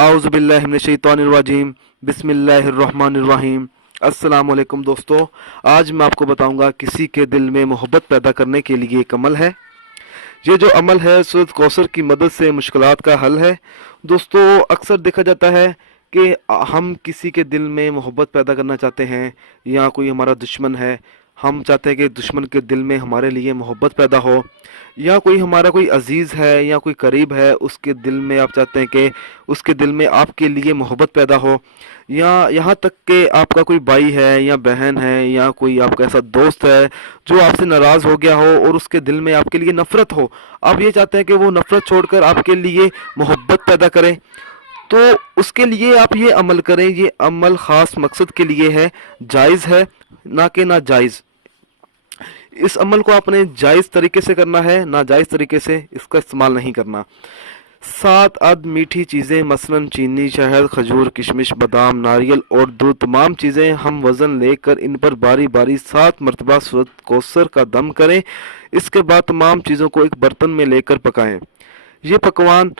اعوذ باللہ من الشیطان الرجیم بسم اللہ الرحمن الرحیم۔ السلام علیکم دوستو، آج میں آپ کو بتاؤں گا کسی کے دل میں محبت پیدا کرنے کے لیے ایک عمل ہے۔ یہ جو عمل ہے سورۃ کوثر کی مدد سے مشکلات کا حل ہے۔ دوستو، اکثر دیکھا جاتا ہے کہ ہم کسی کے دل میں محبت پیدا کرنا چاہتے ہیں، یا کوئی ہمارا دشمن ہے، ہم چاہتے ہیں کہ دشمن کے دل میں ہمارے لیے محبت پیدا ہو، یا کوئی ہمارا کوئی عزیز ہے یا کوئی قریب ہے، اس کے دل میں آپ چاہتے ہیں کہ اس کے دل میں آپ کے لیے محبت پیدا ہو، یا یہاں تک کہ آپ کا کوئی بھائی ہے یا بہن ہے یا کوئی آپ کا ایسا دوست ہے جو آپ سے ناراض ہو گیا ہو اور اس کے دل میں آپ کے لیے نفرت ہو، آپ یہ چاہتے ہیں کہ وہ نفرت چھوڑ کر آپ کے لیے محبت پیدا کریں، تو اس کے لیے آپ یہ عمل کریں۔ یہ عمل خاص مقصد کے لیے ہے، جائز ہے نہ کہ ناجائز۔ اس عمل کو آپ نے جائز طریقے سے کرنا ہے، ناجائز طریقے سے اس کا استعمال نہیں کرنا۔ 7 میٹھی چیزیں مثلاً چینی، شہد، کھجور، کشمش، بادام، ناریل اور دودھ، تمام چیزیں ہم وزن لے کر ان پر باری باری 7 مرتبہ سورۃ کوثر کا دم کریں۔ اس کے بعد تمام چیزوں کو ایک برتن میں لے کر پکائیں۔ یہ پکوان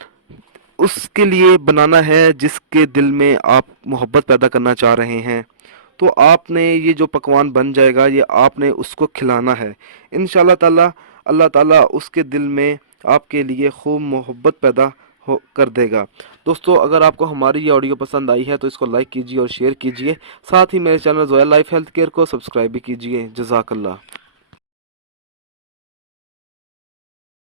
اس کے لیے بنانا ہے جس کے دل میں آپ محبت پیدا کرنا چاہ رہے ہیں، تو آپ نے یہ جو پکوان بن جائے گا یہ آپ نے اس کو کھلانا ہے۔ انشاءاللہ تعالی اللہ تعالیٰ اس کے دل میں آپ کے لیے خوب محبت پیدا کر دے گا۔ دوستو، اگر آپ کو ہماری یہ آڈیو پسند آئی ہے تو اس کو لائک کیجیے اور شیئر کیجیے، ساتھ ہی میرے channel Zoya life health care کو سبسکرائب بھی کیجیے۔ جزاک اللہ۔